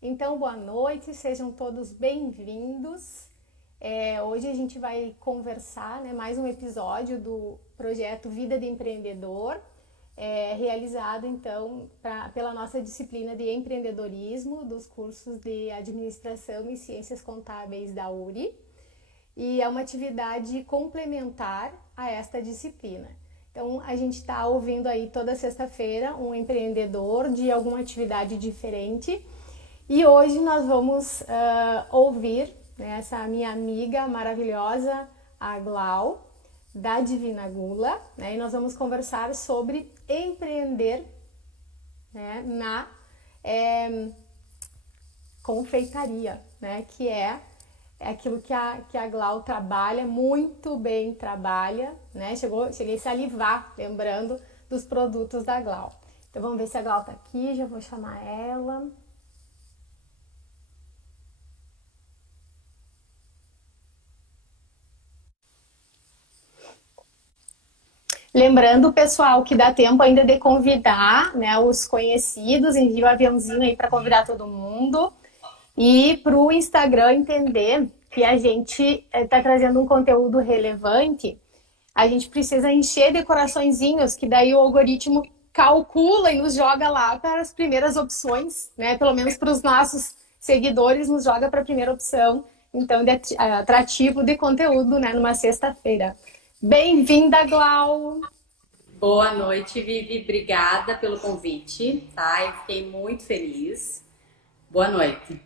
Então, boa noite, sejam todos bem-vindos. Hoje a gente vai conversar, né, mais um episódio do projeto Vida de Empreendedor, realizado então pela nossa disciplina de empreendedorismo dos cursos de Administração e Ciências Contábeis da URI. E é uma atividade complementar a esta disciplina. Então, a gente está ouvindo aí toda sexta-feira um empreendedor de alguma atividade diferente. E hoje nós vamos ouvir, né, essa minha amiga maravilhosa, a Glau, da Divina Gula, né, e nós vamos conversar sobre empreender, né, na confeitaria, né, que é aquilo que a Glau trabalha, muito bem trabalha, né, cheguei a salivar, lembrando dos produtos da Glau. Então vamos ver se a Glau tá aqui, já vou chamar ela. Lembrando, pessoal, que dá tempo ainda de convidar, né, os conhecidos, envia o aviãozinho aí para convidar todo mundo. E para o Instagram entender que a gente está trazendo um conteúdo relevante, a gente precisa encher de coraçõezinhos, que daí o algoritmo calcula e nos joga lá para as primeiras opções, né? Pelo menos para os nossos seguidores, nos joga para a primeira opção. Então, de atrativo de conteúdo, né? Numa sexta-feira. Bem-vinda, Glau! Boa noite, Vivi. Obrigada pelo convite, tá? Eu fiquei muito feliz. Boa noite.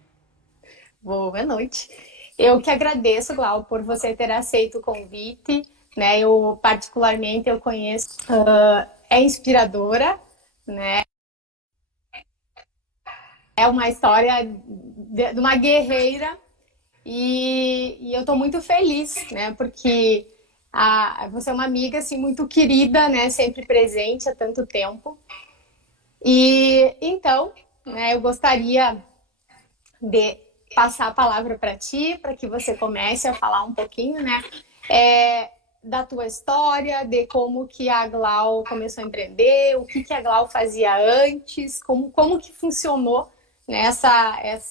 Boa noite. Eu que agradeço, Glau, por você ter aceito o convite, né? Eu particularmente eu conheço, é inspiradora, né? É uma história de uma guerreira e eu estou muito feliz, né? Porque você é uma amiga assim muito querida, né? Sempre presente há tanto tempo. E então, né? Eu gostaria de passar a palavra para ti, para que você comece a falar um pouquinho, né? Da tua história, de como que a Glau começou a empreender, o que a Glau fazia antes, como que funcionou, né,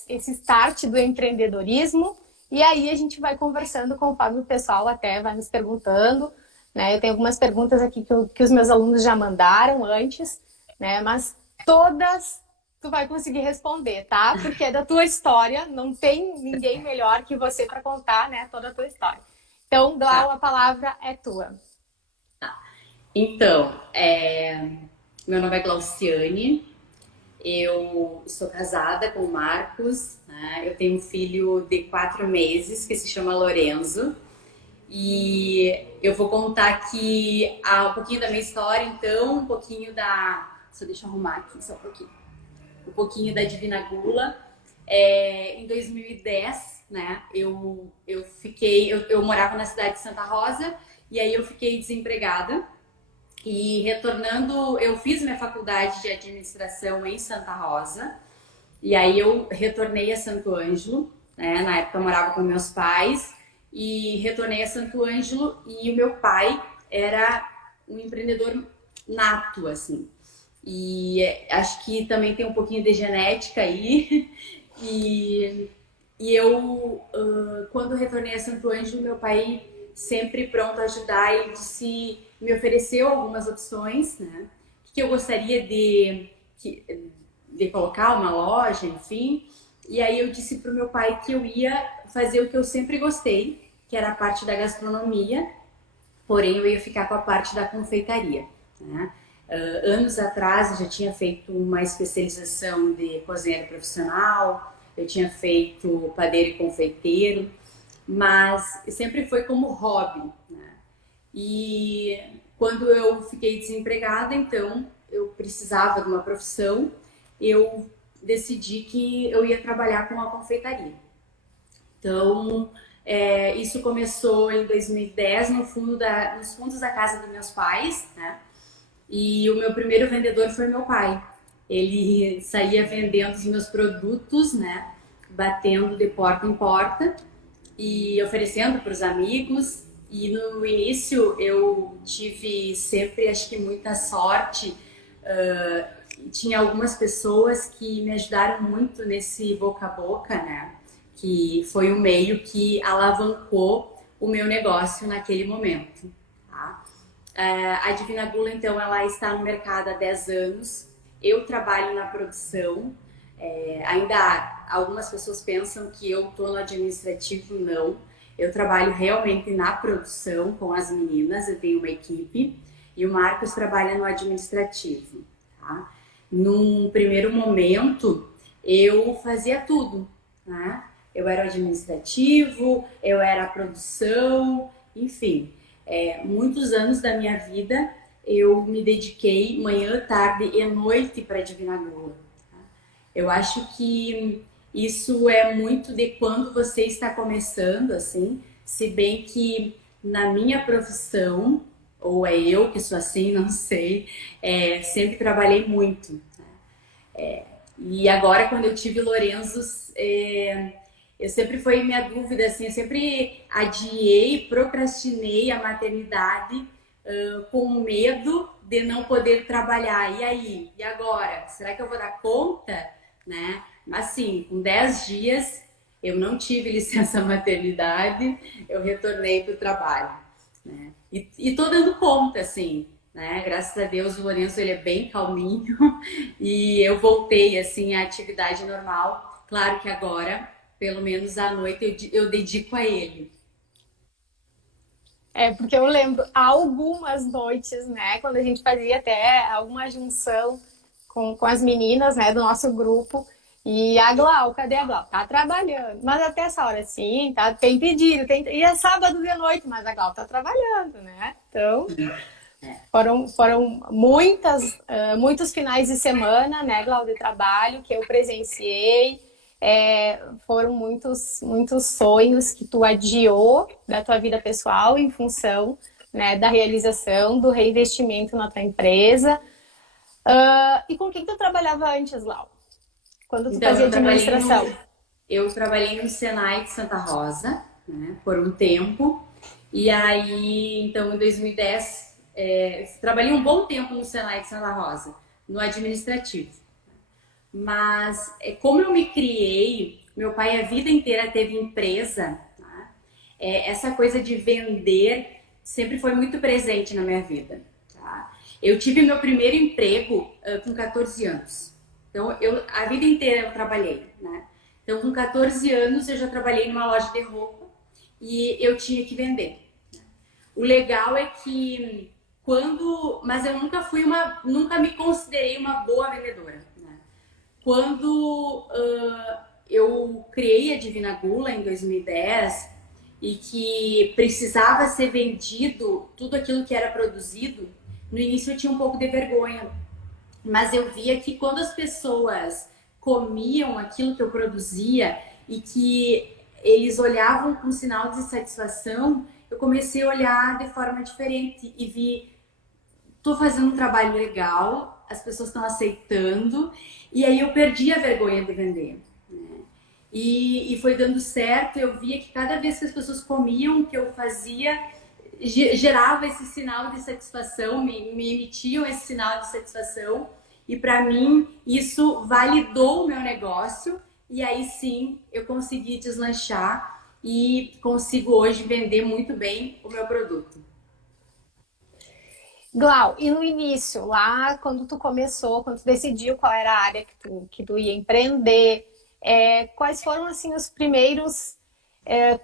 esse start do empreendedorismo. E aí a gente vai conversando conforme o pessoal até vai nos perguntando, né? Eu tenho algumas perguntas aqui que os meus alunos já mandaram antes, né? Mas todas tu vai conseguir responder, tá? Porque é da tua história, não tem ninguém melhor que você para contar, né, toda a tua história. Então, Tá, Glau, a palavra é tua. tá. Então, meu nome é Glauciane, eu sou casada com o Marcos, né? Eu tenho um filho de 4 meses que se chama Lorenzo. E eu vou contar aqui um pouquinho da minha história, então, um pouquinho da. Só deixa eu arrumar aqui só um pouquinho. Um pouquinho da Divina Gula. Em 2010, né, eu morava na cidade de Santa Rosa e aí eu fiquei desempregada e retornando, eu fiz minha faculdade de administração em Santa Rosa e aí eu retornei a Santo Ângelo, né, na época eu morava com meus pais e retornei a Santo Ângelo e o meu pai era um empreendedor nato, assim. E acho que também tem um pouquinho de genética aí. E, quando retornei a Santo Ângelo, meu pai, sempre pronto a ajudar, ele disse, me ofereceu algumas opções, né? O que eu gostaria de colocar uma loja, enfim. E aí eu disse para o meu pai que eu ia fazer o que eu sempre gostei, que era a parte da gastronomia, porém eu ia ficar com a parte da confeitaria, né? Anos atrás eu já tinha feito uma especialização de cozinheiro profissional, eu tinha feito padeiro e confeiteiro, mas sempre foi como hobby, né? E quando eu fiquei desempregada, então eu precisava de uma profissão, eu decidi que eu ia trabalhar com a confeitaria. Então, isso começou em 2010 nos fundos da casa dos meus pais, né? E o meu primeiro vendedor foi meu pai. Ele saía vendendo os meus produtos, né? Batendo de porta em porta e oferecendo para os amigos. E no início eu tive sempre, acho que muita sorte tinha algumas pessoas que me ajudaram muito nesse boca a boca, né? Que foi o meio que alavancou o meu negócio naquele momento, tá? A Divina Gula, então, ela está no mercado há 10 anos. Eu trabalho na produção. Ainda algumas pessoas pensam que eu estou no administrativo, não. Eu trabalho realmente na produção com as meninas, eu tenho uma equipe. E o Marcos trabalha no administrativo, tá? Num primeiro momento, eu fazia tudo, né? Eu era o administrativo, eu era a produção, enfim. Muitos anos da minha vida eu me dediquei manhã, tarde e noite para a Divina Gula. Tá? Eu acho que isso é muito de quando você está começando, assim, se bem que na minha profissão, ou é eu que sou assim, não sei, sempre trabalhei muito. E agora, quando eu tive Lorenzo, eu sempre foi minha dúvida, assim, eu sempre adiei, procrastinei a maternidade com medo de não poder trabalhar. E aí? E agora? Será que eu vou dar conta? Né? Assim, com 10 dias, eu não tive licença maternidade, eu retornei para o trabalho. Né? E tô dando conta, assim, né? Graças a Deus, o Lourenço, ele é bem calminho e eu voltei, assim, à atividade normal. Claro que agora, pelo menos à noite, eu dedico a ele. Porque eu lembro algumas noites, né, quando a gente fazia até alguma junção com as meninas, né, do nosso grupo. E a Glau, cadê a Glau? Tá trabalhando. Mas até essa hora, sim, tá, tem pedido. E é sábado de noite, mas a Glau tá trabalhando, né? Então, foram muitos finais de semana, né, Glau, de trabalho que eu presenciei. Foram muitos sonhos que tu adiou da tua vida pessoal em função, né, da realização, do reinvestimento na tua empresa. E com quem tu trabalhava antes, Lau? Quando tu Então, fazia administração? eu trabalhei no Senai de Santa Rosa, né, por um tempo. E aí, então, em 2010, trabalhei um bom tempo no Senai de Santa Rosa, no administrativo. Mas, como eu me criei, meu pai a vida inteira teve empresa, tá? Essa coisa de vender sempre foi muito presente na minha vida. Tá? Eu tive meu primeiro emprego com 14 anos. Então, a vida inteira eu trabalhei, né? Então, com 14 anos, eu já trabalhei numa loja de roupa e eu tinha que vender. O legal é que mas eu nunca me considerei uma boa vendedora. Né? Quando eu criei a Divina Gula em 2010 e que precisava ser vendido tudo aquilo que era produzido, no início eu tinha um pouco de vergonha, mas eu via que quando as pessoas comiam aquilo que eu produzia e que eles olhavam com sinal de satisfação, eu comecei a olhar de forma diferente e vi, tô fazendo um trabalho legal, as pessoas estão aceitando, e aí eu perdi a vergonha de vender. Né? E foi dando certo, eu via que cada vez que as pessoas comiam o que eu fazia, gerava esse sinal de satisfação, me emitiam esse sinal de satisfação, e para mim isso validou o meu negócio, e aí sim eu consegui deslanchar e consigo hoje vender muito bem o meu produto. Glau, e no início, lá quando tu começou, quando tu decidiu qual era a área que tu ia empreender, quais foram assim os primeiros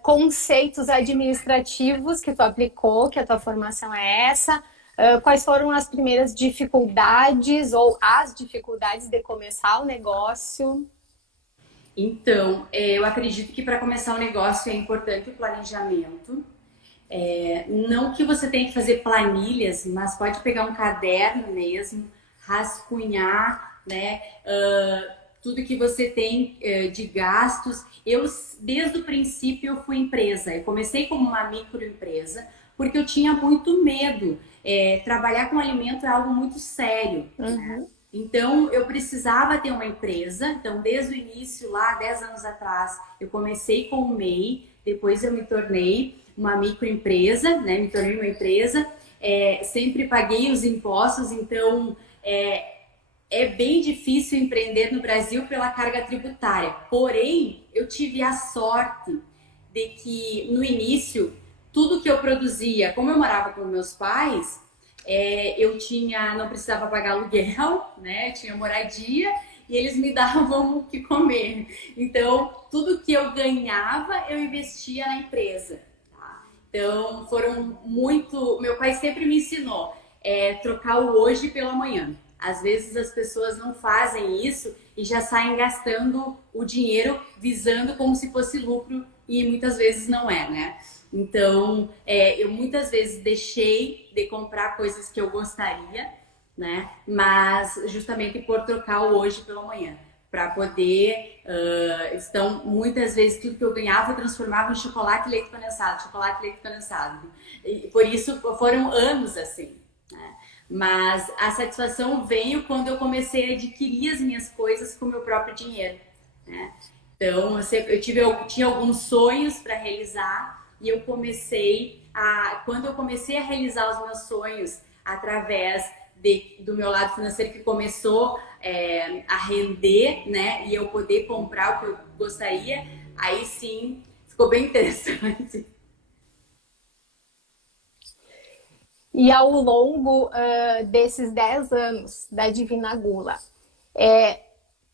conceitos administrativos que tu aplicou, que a tua formação é essa? Quais foram as primeiras dificuldades ou as dificuldades de começar o negócio? Então, eu acredito que para começar um negócio é importante o planejamento. Não que você tenha que fazer planilhas, mas pode pegar um caderno mesmo, rascunhar, né? Tudo que você tem de gastos. Eu, desde o princípio, eu fui empresa. Eu comecei como uma microempresa, porque eu tinha muito medo. Trabalhar com alimento é algo muito sério. Né? Então, eu precisava ter uma empresa. Então, desde o início, lá, 10 anos atrás, eu comecei com o MEI, depois eu me tornei uma microempresa, né? Me tornei uma empresa. Sempre paguei os impostos, então é bem difícil empreender no Brasil pela carga tributária. Porém, eu tive a sorte de que no início, tudo que eu produzia, como eu morava com meus pais, eu tinha, não precisava pagar aluguel, né? Tinha moradia e eles me davam o que comer. Então, tudo que eu ganhava, eu investia na empresa. Tá? Então, foram muito. Meu pai sempre me ensinou trocar o hoje pelo amanhã. Às vezes as pessoas não fazem isso e já saem gastando o dinheiro visando como se fosse lucro e muitas vezes não é, né? Então, eu muitas vezes deixei de comprar coisas que eu gostaria, né? Mas justamente por trocar o hoje pelo amanhã, para poder, então muitas vezes tudo que eu ganhava eu transformava em chocolate e leite condensado, chocolate e leite condensado. E por isso foram anos assim, né? Mas a satisfação veio quando eu comecei a adquirir as minhas coisas com o meu próprio dinheiro, né? Então, eu tinha alguns sonhos para realizar e quando eu comecei a realizar os meus sonhos através do meu lado financeiro que começou a render, né? E eu poder comprar o que eu gostaria, aí sim ficou bem interessante. E ao longo desses 10 anos da Divina Gula,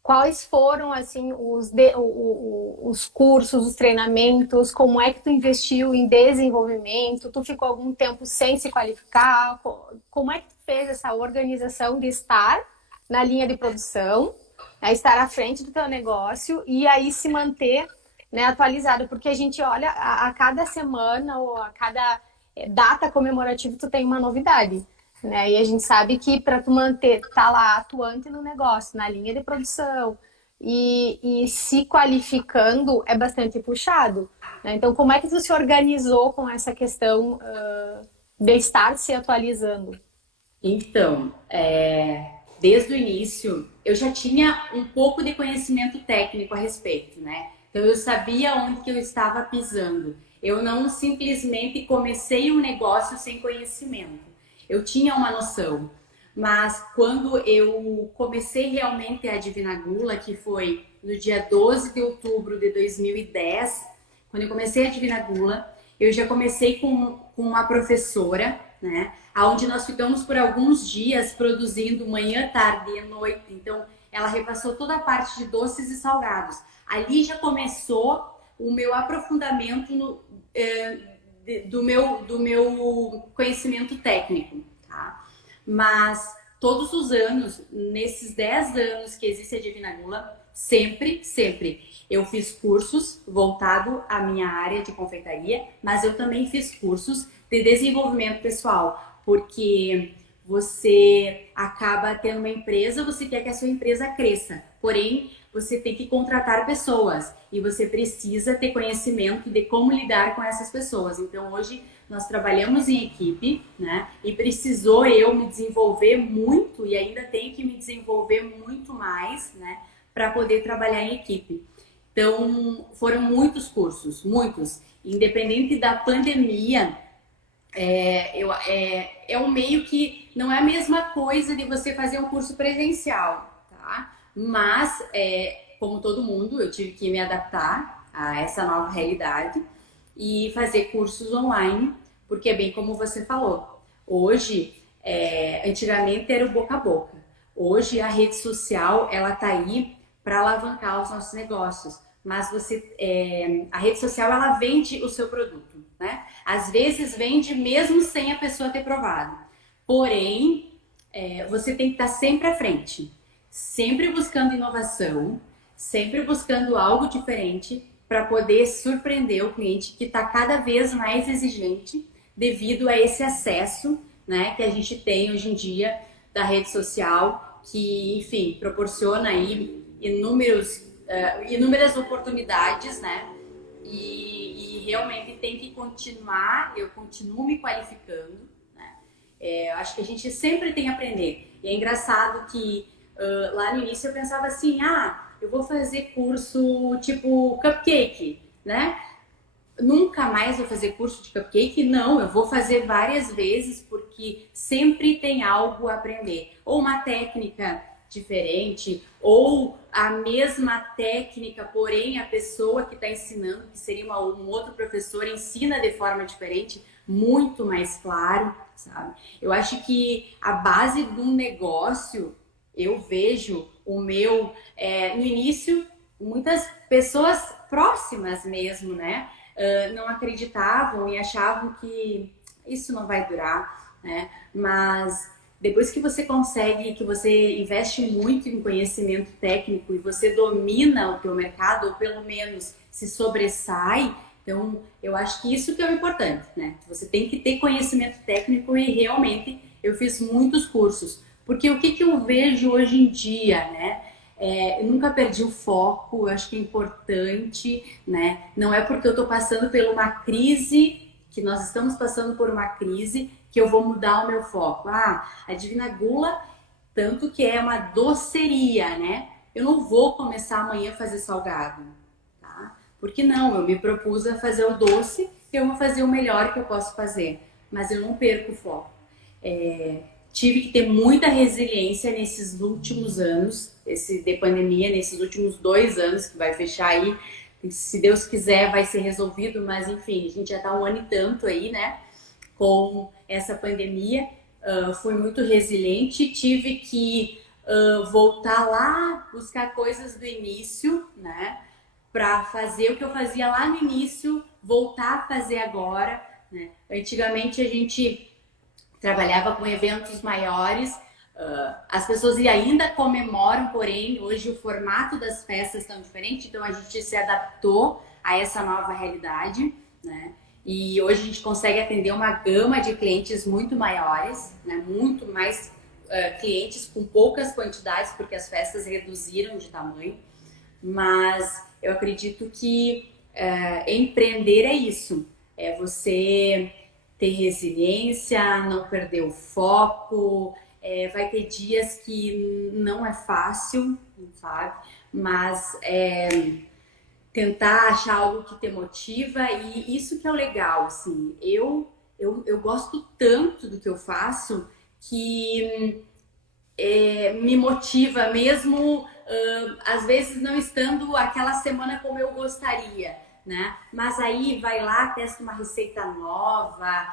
quais foram assim os cursos, os treinamentos? Como é que tu investiu em desenvolvimento? Tu ficou algum tempo sem se qualificar? Como é que tu fez essa organização de estar na linha de produção, né, estar à frente do teu negócio e aí se manter, né, atualizado? Porque a gente olha a cada semana ou a cada data comemorativa tu tem uma novidade. Né? E a gente sabe que para tu manter, tá lá atuante no negócio, na linha de produção e se qualificando é bastante puxado. Né? Então, como é que tu se organizou com essa questão de estar se atualizando? Então, desde o início, eu já tinha um pouco de conhecimento técnico a respeito, né? Então, eu sabia onde que eu estava pisando. Eu não simplesmente comecei um negócio sem conhecimento. Eu tinha uma noção. Mas quando eu comecei realmente a Divina Gula, que foi no dia 12 de outubro de 2010, quando eu comecei a Divina Gula, eu já comecei com uma professora, né? Onde nós ficamos por alguns dias produzindo manhã, tarde e noite. Então, ela repassou toda a parte de doces e salgados. Ali já começou o meu aprofundamento do meu conhecimento técnico, tá? Mas todos os anos, nesses 10 anos que existe a Divina Gula, sempre, eu fiz cursos voltado à minha área de confeitaria, mas eu também fiz cursos de desenvolvimento pessoal, porque você acaba tendo uma empresa, você quer que a sua empresa cresça, porém você tem que contratar pessoas e você precisa ter conhecimento de como lidar com essas pessoas. Então hoje nós trabalhamos em equipe, né? E precisou eu me desenvolver muito e ainda tenho que me desenvolver muito mais, né? Para poder trabalhar em equipe. Então foram muitos cursos, muitos. Independente da pandemia, é um meio que não é a mesma coisa de você fazer um curso presencial, tá? Mas, como todo mundo, eu tive que me adaptar a essa nova realidade e fazer cursos online, porque é bem como você falou. Hoje, antigamente era o boca a boca. Hoje a rede social ela tá aí para alavancar os nossos negócios, mas a rede social ela vende o seu produto, né? Às vezes vende mesmo sem a pessoa ter provado. Porém, você tem que estar sempre à frente, sempre buscando inovação, sempre buscando algo diferente para poder surpreender o cliente que está cada vez mais exigente devido a esse acesso, né, que a gente tem hoje em dia da rede social, que, enfim, proporciona aí inúmeras oportunidades, né? E realmente tem que continuar, eu continuo me qualificando, né? Eu acho que a gente sempre tem a aprender. E é engraçado que lá no início eu pensava assim, eu vou fazer curso tipo cupcake, né? Nunca mais vou fazer curso de cupcake? Não, eu vou fazer várias vezes porque sempre tem algo a aprender. Ou uma técnica diferente, ou a mesma técnica, porém a pessoa que está ensinando, que seria um outro professor, ensina de forma diferente, muito mais claro, sabe? Eu acho que a base de um negócio, eu vejo o meu, no início, muitas pessoas próximas mesmo, né? Não acreditavam e achavam que isso não vai durar, né? Mas depois que você consegue, que você investe muito em conhecimento técnico e você domina o teu mercado, ou pelo menos se sobressai, então eu acho que isso que é o importante, né? Você tem que ter conhecimento técnico e realmente eu fiz muitos cursos. Porque o que eu vejo hoje em dia, né? Eu nunca perdi o foco, eu acho que é importante, né? Não é porque eu estou passando por uma crise, que nós estamos passando por uma crise, que eu vou mudar o meu foco. Ah, a Divina Gula, tanto que é uma doceria, né? Eu não vou começar amanhã a fazer salgado, tá? Porque não, eu me propus a fazer o doce, eu vou fazer o melhor que eu posso fazer, mas eu não perco o foco. Tive que ter muita resiliência nesses últimos anos, de pandemia, nesses últimos 2 anos, que vai fechar aí, se Deus quiser vai ser resolvido, mas enfim, a gente já tá um ano e tanto aí, né, com essa pandemia. Fui muito resiliente, tive que voltar lá, buscar coisas do início, né, para fazer o que eu fazia lá no início, voltar a fazer agora, né. Antigamente a gente trabalhava com eventos maiores, as pessoas ainda comemoram, porém hoje o formato das festas estão diferente, então a gente se adaptou a essa nova realidade, né? E hoje a gente consegue atender uma gama de clientes muito maiores, né? Muito mais clientes com poucas quantidades, porque as festas reduziram de tamanho. Mas eu acredito que empreender é isso, é você ter resiliência, não perder o foco. Vai ter dias que não é fácil, sabe? Mas tentar achar algo que te motiva, e isso que é o legal, assim. Eu gosto tanto do que eu faço que me motiva mesmo, às vezes não estando aquela semana como eu gostaria, né? Mas aí vai lá, testa uma receita nova,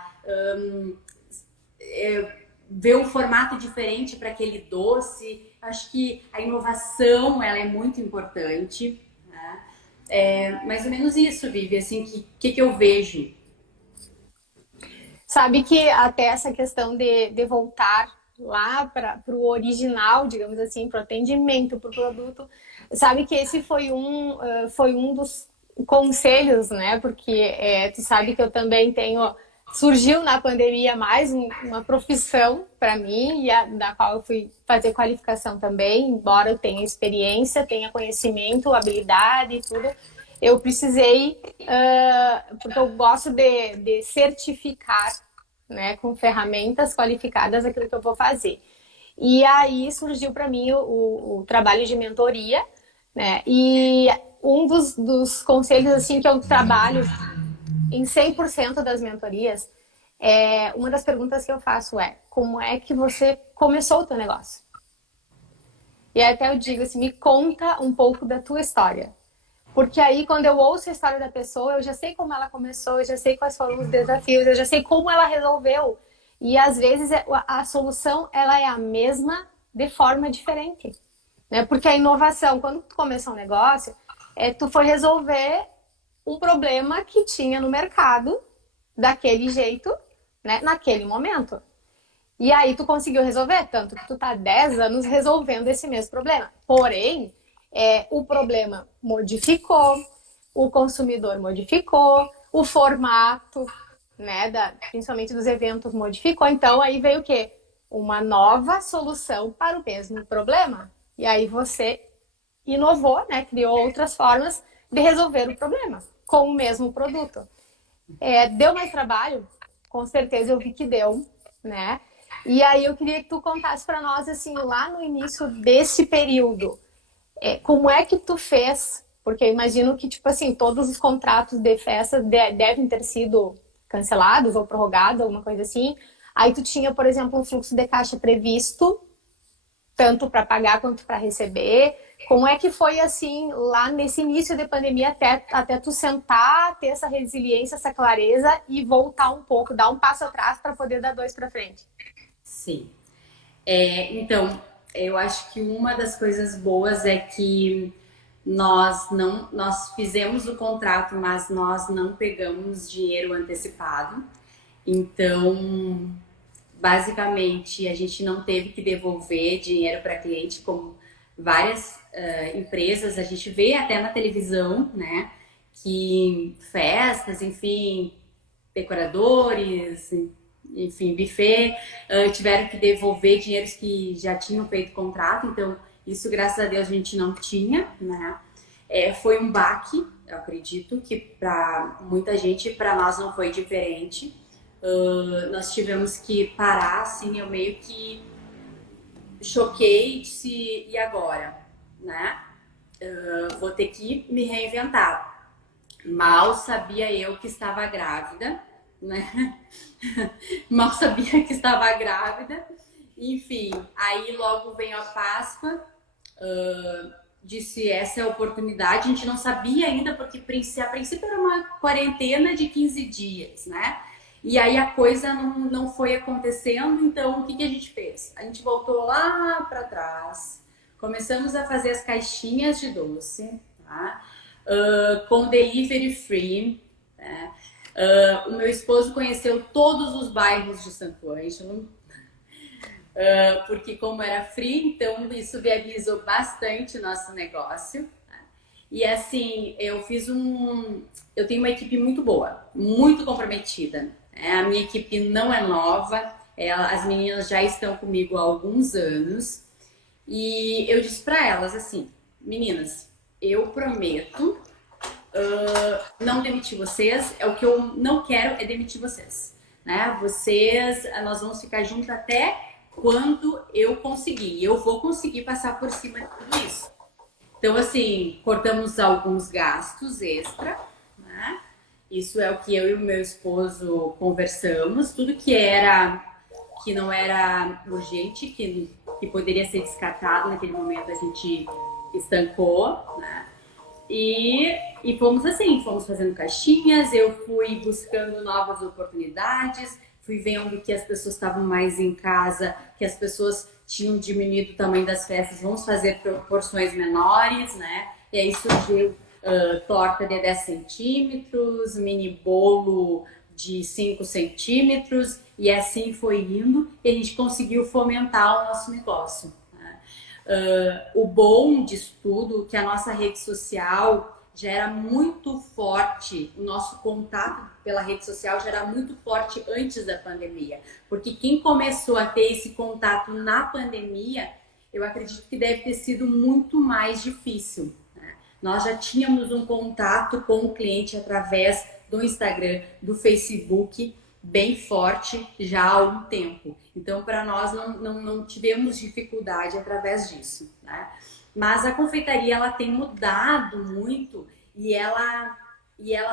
vê um formato diferente para aquele doce. Acho que a inovação ela é muito importante, né? Mais ou menos isso, Vivi, assim, que eu vejo. Sabe que até essa questão de voltar lá para o original, digamos assim, para o atendimento, para o produto, sabe que esse foi um dos conselhos, né? Porque tu sabe que eu também tenho. Surgiu na pandemia mais uma profissão para mim, da qual eu fui fazer qualificação também, embora eu tenha experiência, tenha conhecimento, habilidade e tudo. Eu precisei, porque eu gosto de certificar, né, com ferramentas qualificadas aquilo que eu vou fazer. E aí surgiu para mim o trabalho de mentoria, né? E um dos conselhos assim que eu trabalho em 100% das mentorias, uma das perguntas que eu faço é: como é que você começou o teu negócio? E aí até eu digo assim, me conta um pouco da tua história. Porque aí, quando eu ouço a história da pessoa, eu já sei como ela começou, eu já sei quais foram os desafios, eu já sei como ela resolveu. E às vezes a solução ela é a mesma de forma diferente, né? Porque a inovação, quando tu começou um negócio, tu foi resolver um problema que tinha no mercado daquele jeito, né? Naquele momento. E aí tu conseguiu resolver, tanto que tu tá 10 anos resolvendo esse mesmo problema. Porém, o problema modificou, o consumidor modificou, o formato, né, principalmente dos eventos modificou. Então aí veio o quê? Uma nova solução para o mesmo problema. E aí você inovou, né, criou outras formas de resolver o problema com o mesmo produto. Deu mais trabalho? Com certeza eu vi que deu, né? E aí eu queria que tu contasse para nós, assim, lá no início desse período, como é que tu fez? Porque eu imagino que, tipo assim, todos os contratos de festa devem ter sido cancelados ou prorrogados, alguma coisa assim. Aí tu tinha, por exemplo, um fluxo de caixa previsto tanto para pagar quanto para receber. Como é que foi assim lá nesse início da pandemia até tu sentar, ter essa resiliência, essa clareza e voltar um pouco, dar um passo atrás para poder dar dois para frente? Sim. Então, eu acho que uma das coisas boas é que nós fizemos o contrato, mas nós não pegamos dinheiro antecipado. Então, basicamente, a gente não teve que devolver dinheiro para cliente, como várias empresas. A gente vê até na televisão, né, que festas, enfim, decoradores, enfim, buffet, tiveram que devolver dinheiros que já tinham feito contrato. Então, isso, graças a Deus, a gente não tinha, né? Foi um baque, eu acredito que para muita gente, para nós não foi diferente. Nós tivemos que parar, assim, eu meio que choquei, disse, e agora, né? Vou ter que me reinventar. Mal sabia eu que estava grávida, né? Mal sabia que estava grávida. Enfim, aí logo veio a Páscoa, disse essa é a oportunidade. A gente não sabia ainda, porque a princípio era uma quarentena de 15 dias, né? E aí a coisa não foi acontecendo, então o que a gente fez? A gente voltou lá para trás, começamos a fazer as caixinhas de doce, tá? Com delivery free, né? O meu esposo conheceu todos os bairros de Santo Ângelo, porque como era free, então isso viabilizou bastante o nosso negócio. E assim, eu tenho uma equipe muito boa, muito comprometida. A minha equipe não é nova, as meninas já estão comigo há alguns anos. E eu disse para elas assim, meninas, eu prometo não demitir vocês, o que eu não quero é demitir vocês, né? Nós vamos ficar juntos até quando eu conseguir. Eu vou conseguir passar por cima de tudo isso. Então, assim, cortamos alguns gastos extra, né? Isso é o que eu e o meu esposo conversamos. Tudo que não era urgente, que poderia ser descartado naquele momento, a gente estancou, né? E fomos fazendo caixinhas, eu fui buscando novas oportunidades, fui vendo que as pessoas estavam mais em casa, que as pessoas tinham diminuído o tamanho das festas, vamos fazer proporções menores, né? E aí surgiu torta de 10 centímetros, mini bolo de 5 centímetros, e assim foi indo, e a gente conseguiu fomentar o nosso negócio. O bom disso tudo, que a nossa rede social já era muito forte, o nosso contato pela rede social já era muito forte antes da pandemia. Porque quem começou a ter esse contato na pandemia, eu acredito que deve ter sido muito mais difícil, né? Nós já tínhamos um contato com o cliente através do Instagram, do Facebook, bem forte já há algum tempo. Então, para nós, não tivemos dificuldade através disso, né? Mas a confeitaria, ela tem mudado muito e ela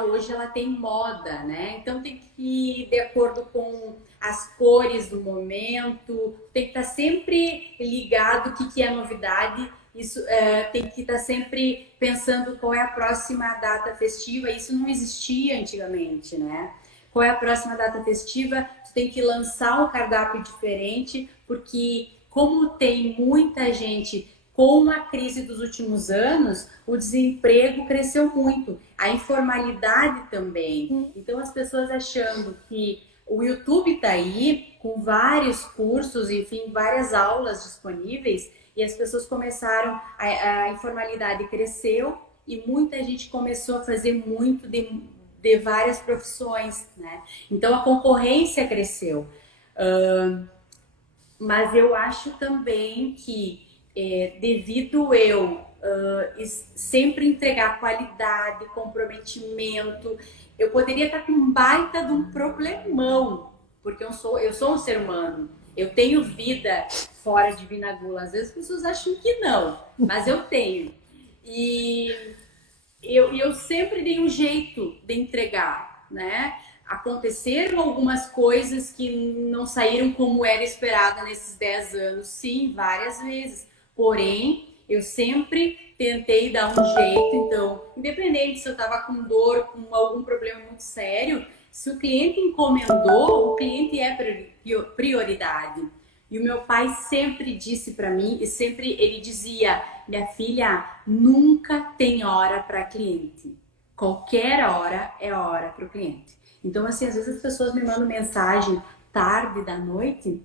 hoje ela tem moda, né? Então, tem que ir de acordo com as cores do momento, tem que estar sempre ligado o que é novidade. Isso tem que estar sempre pensando qual é a próxima data festiva. Isso não existia antigamente, né? Qual é a próxima data festiva? Tu tem que lançar um cardápio diferente, porque como tem muita gente com a crise dos últimos anos, o desemprego cresceu muito, a informalidade também. Então as pessoas achando que o YouTube está aí com vários cursos, enfim, várias aulas disponíveis, e as pessoas começaram, a informalidade cresceu e muita gente começou a fazer muito de várias profissões, né? Então a concorrência cresceu. Mas eu acho também que devido eu sempre entregar qualidade, comprometimento, eu poderia estar com um baita de um problemão, porque eu sou um ser humano, eu tenho vida fora de Vinagula. Às vezes as pessoas acham que não, mas eu tenho. E eu sempre dei um jeito de entregar, né? aconteceram algumas coisas que não saíram como era esperado nesses 10 anos, sim, várias vezes. Porém, eu sempre tentei dar um jeito. Então, independente se eu estava com dor, com algum problema muito sério, se o cliente encomendou, o cliente é prioridade. E o meu pai sempre disse para mim, e sempre ele dizia: minha filha, nunca tem hora para cliente. Qualquer hora é hora para o cliente. Então, assim, às vezes as pessoas me mandam mensagem tarde da noite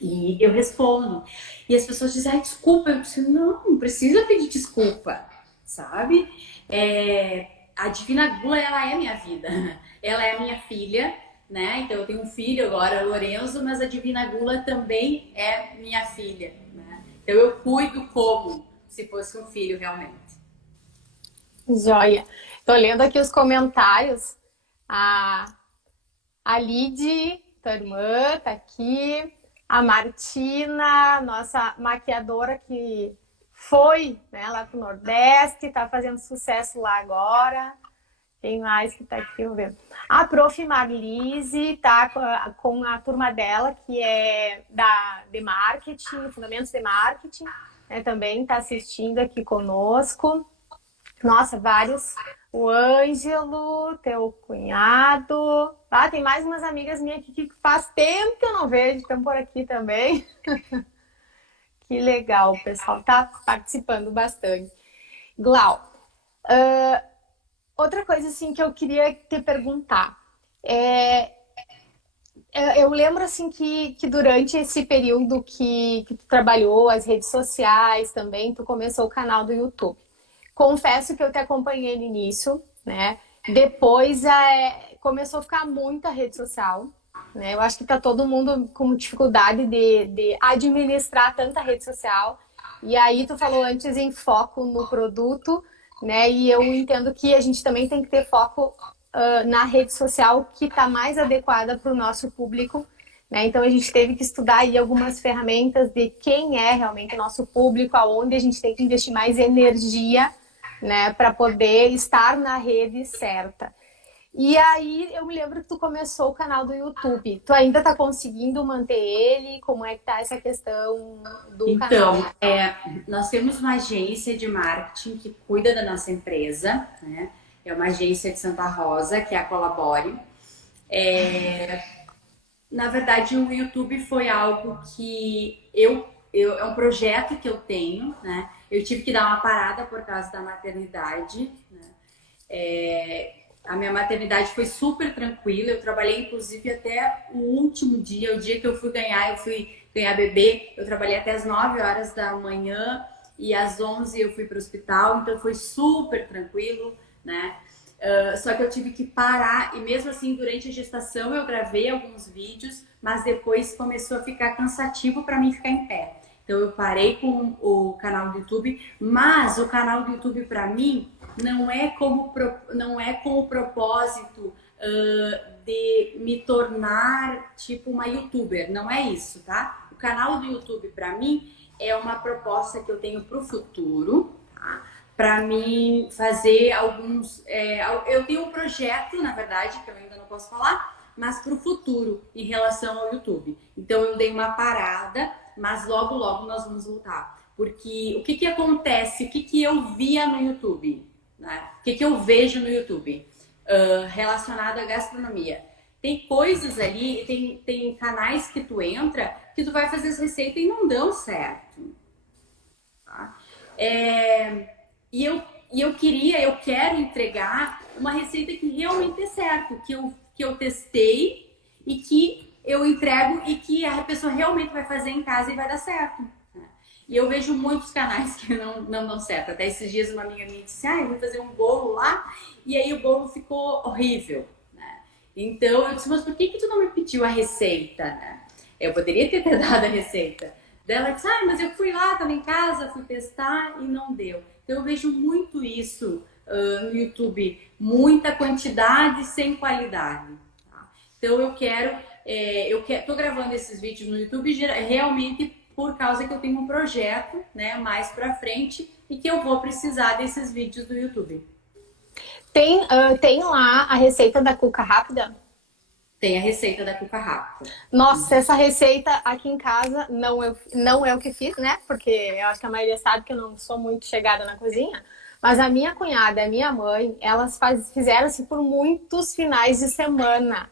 e eu respondo. E as pessoas dizem: ai, desculpa. Eu disse: não precisa pedir desculpa, sabe? A Divina Gula, ela é minha vida. Ela é minha filha, né? Então, eu tenho um filho agora, Lorenzo, mas a Divina Gula também é minha filha, né? Então, eu cuido como se fosse um filho realmente. Joia. Tô lendo aqui os comentários. A, a Lid, tua irmã, tá aqui. A Martina, nossa maquiadora que foi, né, lá pro Nordeste, tá fazendo sucesso lá agora. Quem mais que tá aqui? Vamos ver. A Prof. Marlise tá com a turma dela, que é de marketing, fundamentos de marketing, né, também tá assistindo aqui conosco. Nossa, vários. O Ângelo, teu cunhado. Ah, tem mais umas amigas minhas aqui que faz tempo que eu não vejo, estão por aqui também. Que legal, o pessoal tá participando bastante. Glau, outra coisa assim que eu queria te perguntar. Eu lembro assim que durante esse período que tu trabalhou as redes sociais também, tu começou o canal do YouTube. Confesso que eu te acompanhei no início, né? Depois começou a ficar muita rede social, né? Eu acho que tá todo mundo com dificuldade de administrar tanta rede social. E aí tu falou antes em foco no produto, né? E eu entendo que a gente também tem que ter foco na rede social que está mais adequada para o nosso público, né? Então a gente teve que estudar aí algumas ferramentas de quem é realmente o nosso público, aonde a gente tem que investir mais energia, né, para poder estar na rede certa. E aí eu me lembro que tu começou o canal do YouTube. Tu ainda tá conseguindo manter ele? Como é que tá essa questão do canal? Então, nós temos uma agência de marketing que cuida da nossa empresa, né? É uma agência de Santa Rosa, que é a Colabore. Na verdade, o YouTube foi algo que é um projeto que eu tenho, né? Eu tive que dar uma parada por causa da maternidade, né? A minha maternidade foi super tranquila. Eu trabalhei, inclusive, até o último dia, o dia que eu fui ganhar bebê. Eu trabalhei até as 9 horas da manhã e às 11 eu fui para o hospital. Então, foi super tranquilo, né? Só que eu tive que parar e mesmo assim, durante a gestação, eu gravei alguns vídeos, mas depois começou a ficar cansativo para mim ficar em pé. Então, eu parei com o canal do YouTube, mas o canal do YouTube, para mim, não é com o propósito de me tornar tipo uma youtuber, não é isso, tá? O canal do YouTube para mim é uma proposta que eu tenho para o futuro, tá? Para mim fazer alguns, eu tenho um projeto, na verdade, que eu ainda não posso falar, mas para o futuro em relação ao YouTube. Então eu dei uma parada, mas logo nós vamos voltar, porque o que acontece, o que eu via no YouTube? Né? O que eu vejo no YouTube relacionado à gastronomia? Tem coisas ali, tem canais que tu entra que tu vai fazer as receitas e não dão certo. Tá? E eu quero entregar uma receita que realmente é certo, que eu testei e que eu entrego e que a pessoa realmente vai fazer em casa e vai dar certo. E eu vejo muitos canais que não dão certo. Até esses dias uma amiga minha disse: eu vou fazer um bolo lá, e aí o bolo ficou horrível, né? Então eu disse: mas por que tu não me pediu a receita, né? Eu poderia ter dado a receita. Daí ela disse: mas eu fui lá, estava em casa, fui testar e não deu. Então eu vejo muito isso no YouTube, muita quantidade sem qualidade. Tá? Então tô gravando esses vídeos no YouTube realmente por causa que eu tenho um projeto, né, mais pra frente e que eu vou precisar desses vídeos do YouTube. Tem lá a receita da cuca rápida? tem a receita da cuca rápida. Nossa, essa receita aqui em casa não é o que fiz, né? Porque eu acho que a maioria sabe que eu não sou muito chegada na cozinha. Mas a minha cunhada e a minha mãe, elas fizeram assim por muitos finais de semana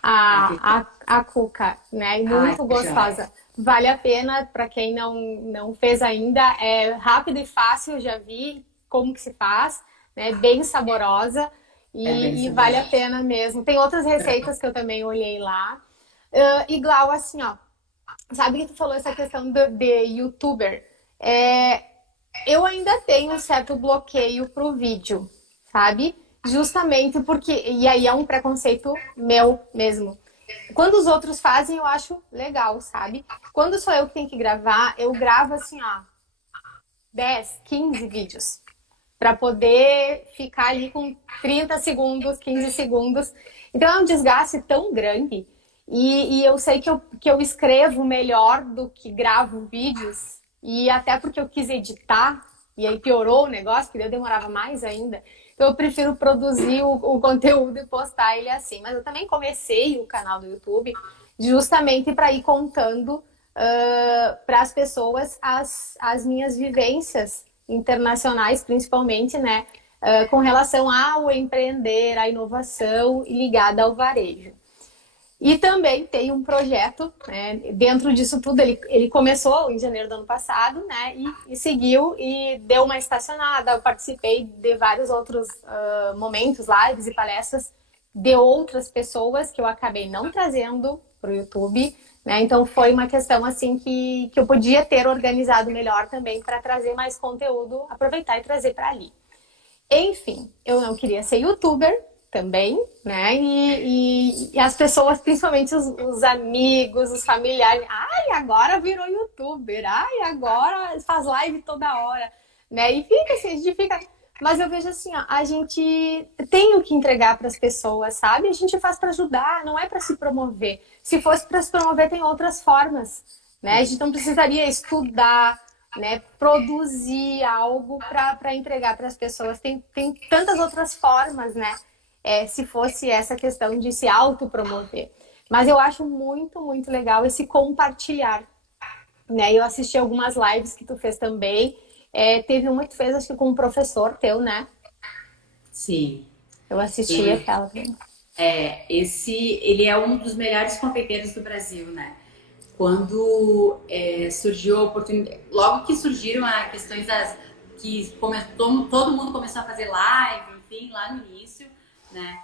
Ai, que, a cuca, né? E ai, muito que joia. gostosa. Vale a pena, para quem não fez ainda, é rápido e fácil, eu já vi como que se faz, né? Bem saborosa É bem e vale a saboroso. pena mesmo. Tem outras receitas que eu também olhei lá. Igual assim, ó. Sabe que tu falou essa questão de youtuber? É, eu ainda tenho um certo bloqueio pro vídeo, sabe? Justamente porque. E aí é um preconceito meu mesmo. Quando os outros fazem, eu acho legal, sabe? Quando sou eu que tenho que gravar, eu gravo assim, ó, 10, 15 vídeos. Pra poder ficar ali com 30 segundos, 15 segundos. Então é um desgaste tão grande. E eu sei que eu escrevo melhor do que gravo vídeos. E até porque eu quis editar, e aí piorou o negócio, porque eu demorava mais ainda. Então eu prefiro produzir o conteúdo e postar ele assim. Mas eu também comecei o canal do YouTube justamente para ir contando para as pessoas as minhas vivências internacionais, principalmente, né? Com relação ao empreender, à inovação ligada ao varejo. E também tem um projeto, né, dentro disso tudo, ele começou em janeiro do ano passado, né, e seguiu e deu uma estacionada. Eu participei de vários outros momentos, lives e palestras de outras pessoas que eu acabei não trazendo para o YouTube, né, então foi uma questão assim que eu podia ter organizado melhor também para trazer mais conteúdo, aproveitar e trazer para ali. Enfim, eu não queria ser youtuber também, né? E as pessoas, principalmente os amigos, os familiares, ai, agora virou youtuber, ai, agora faz live toda hora, né? E fica assim, a gente fica. Mas eu vejo assim, ó, a gente tem o que entregar para as pessoas, sabe? A gente faz para ajudar, não é para se promover. Se fosse para se promover, tem outras formas, né? A gente não precisaria estudar, né, produzir algo para entregar para as pessoas. Tem tantas outras formas, né? Se fosse essa questão de se autopromover. Mas eu acho muito, muito legal esse compartilhar, né? Eu assisti algumas lives que tu fez também. Teve uma que tu fez, acho que com um professor teu, né? Sim. Eu assisti Ele, aquela. ele é um dos melhores confeiteiros do Brasil, né? Quando surgiu a oportunidade, logo que surgiram as questões que todo mundo começou a fazer live, enfim, lá no início, né?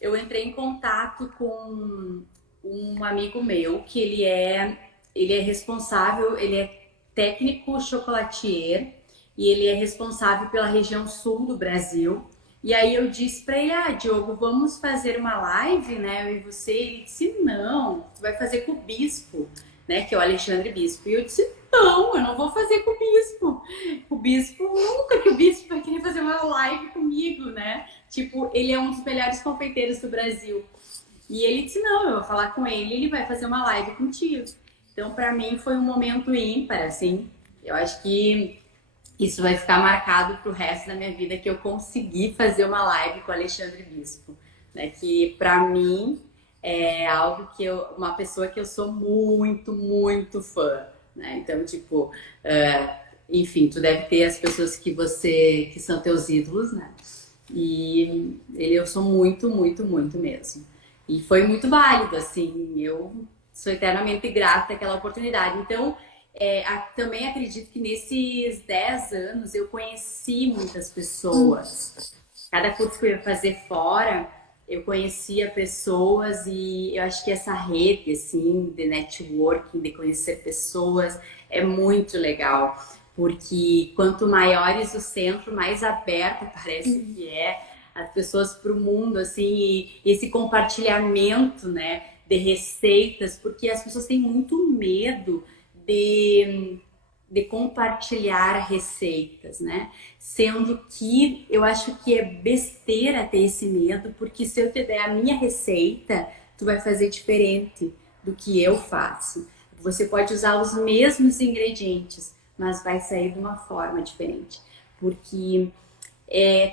Eu entrei em contato com um amigo meu que ele é responsável, ele é técnico chocolatier e ele é responsável pela região sul do Brasil. E aí eu disse para ele, Diogo, vamos fazer uma live, né? Eu e você. Ele disse, não, tu vai fazer com o Bispo, né? Que é o Alexandre Bispo. E eu disse, não, eu não vou fazer com o Bispo. O Bispo, nunca que o Bispo vai querer fazer uma live comigo, né? Tipo, ele é um dos melhores confeiteiros do Brasil. E ele disse, não, eu vou falar com ele, ele vai fazer uma live contigo. Então, para mim, foi um momento ímpar, assim. Eu acho que isso vai ficar marcado pro resto da minha vida, que eu consegui fazer uma live com o Alexandre Bispo, né? Que para mim é algo uma pessoa que eu sou muito, muito fã, né? Então, tipo, enfim, tu deve ter as pessoas que são teus ídolos, né? E eu sou muito, muito, muito mesmo. E foi muito válido, assim, eu sou eternamente grata àquela oportunidade. Então, também acredito que nesses 10 anos eu conheci muitas pessoas. Cada curso que eu ia fazer fora, eu conhecia pessoas e eu acho que essa rede, assim, de networking, de conhecer pessoas, é muito legal. Porque quanto maiores o centro, mais aberta parece que é as pessoas para o mundo, assim, e esse compartilhamento, né, de receitas, porque as pessoas têm muito medo de compartilhar receitas, né? Sendo que eu acho que é besteira ter esse medo, porque se eu te der a minha receita, tu vai fazer diferente do que eu faço. Você pode usar os mesmos ingredientes, mas vai sair de uma forma diferente, porque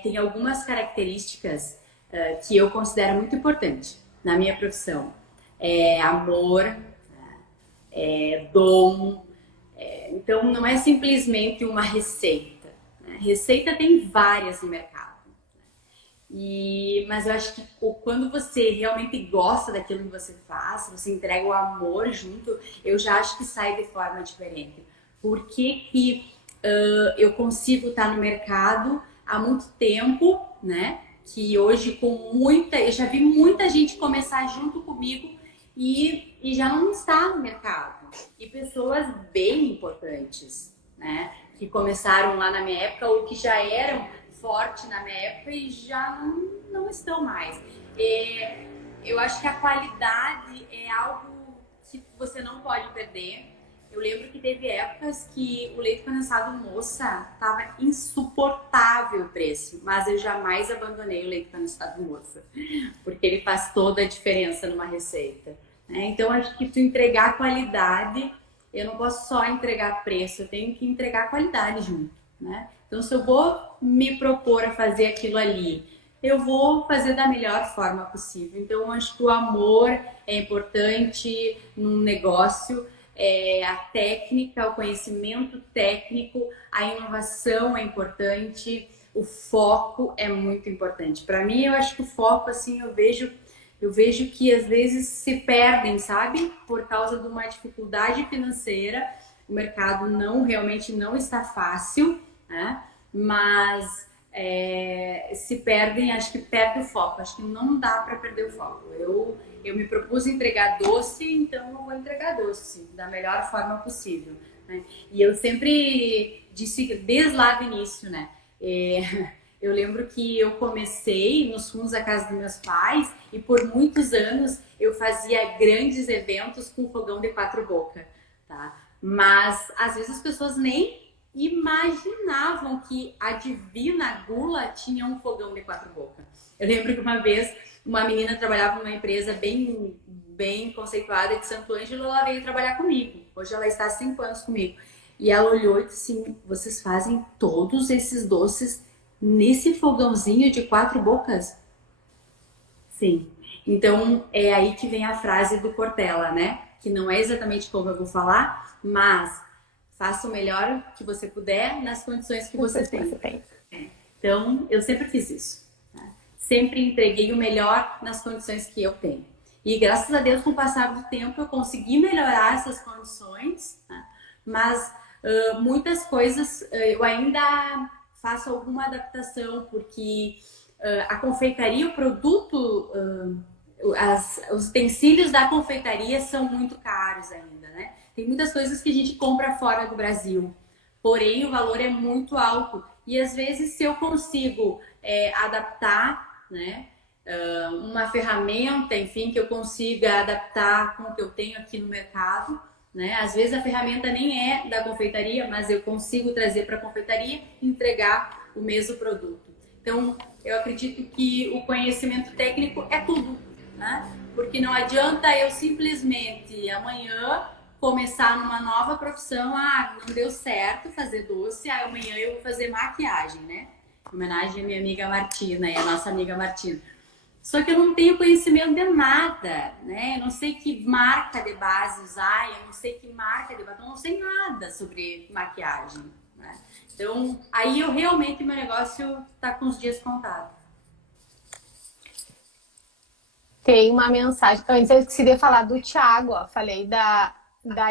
tem algumas características que eu considero muito importante. na minha profissão. É amor, é dom. Então, não é simplesmente uma receita, né? Receita tem várias no mercado. Mas eu acho que quando você realmente gosta daquilo que você faz, você entrega o amor junto, eu já acho que sai de forma diferente. Por que eu consigo estar no mercado há muito tempo, né? Que hoje eu já vi muita gente começar junto comigo e já não está no mercado. E pessoas bem importantes, né? Que começaram lá na minha época ou que já eram forte na minha época e já não estão mais. Eu acho que a qualidade é algo que você não pode perder. Eu lembro que teve épocas que o leite condensado moça estava insuportável o preço, mas eu jamais abandonei o leite condensado moça, porque ele faz toda a diferença numa receita, né? Então, acho que tu entregar qualidade, eu não posso só entregar preço, eu tenho que entregar qualidade junto, né? Então, se eu vou me propor a fazer aquilo ali, eu vou fazer da melhor forma possível. Então, acho que o amor é importante num negócio, a técnica, o conhecimento técnico, a inovação é importante, o foco é muito importante. Para mim, eu acho que o foco, assim, eu vejo que às vezes se perdem, sabe? Por causa de uma dificuldade financeira, o mercado realmente não está fácil, né? Mas se perdem, acho que perde o foco, acho que não dá para perder o foco. Eu me propus entregar doce, então eu vou entregar doce da melhor forma possível, né? E eu sempre disse desde lá do início, né? Eu lembro que eu comecei nos fundos da casa dos meus pais e por muitos anos eu fazia grandes eventos com fogão de 4 bocas, tá? Mas às vezes as pessoas nem imaginavam que a Divina Gula tinha um fogão de 4 bocas. Eu lembro que uma vez uma menina trabalhava numa empresa bem conceituada de Santo Ângelo, ela veio trabalhar comigo. Hoje ela está há 5 anos comigo. E ela olhou e disse assim, vocês fazem todos esses doces nesse fogãozinho de 4 bocas? Sim. Então, é aí que vem a frase do Cortella, né? Que não é exatamente como eu vou falar, mas faça o melhor que você puder nas condições que você tem. Então, eu sempre fiz isso, né? Sempre entreguei o melhor nas condições que eu tenho. E graças a Deus, com o passar do tempo, eu consegui melhorar essas condições, né? Mas muitas coisas eu ainda faço alguma adaptação, porque a confeitaria, o produto, os utensílios da confeitaria são muito caros ainda, né? Tem muitas coisas que a gente compra fora do Brasil, porém o valor é muito alto. E às vezes, se eu consigo adaptar, né, uma ferramenta, enfim, que eu consiga adaptar com o que eu tenho aqui no mercado, né? Às vezes a ferramenta nem é da confeitaria, mas eu consigo trazer para a confeitaria e entregar o mesmo produto. Então, eu acredito que o conhecimento técnico é tudo, né? Porque não adianta eu simplesmente amanhã começar numa nova profissão, não deu certo fazer doce, amanhã eu vou fazer maquiagem, né? Em homenagem à minha amiga Martina e a nossa amiga Martina. Só que eu não tenho conhecimento de nada, né? Eu não sei que marca de base usar, eu não sei que marca de batom, eu não sei nada sobre maquiagem, né? Então, aí eu realmente, meu negócio tá com os dias contados. Tem uma mensagem. Antes eu esqueci de falar do Thiago, ó. Falei da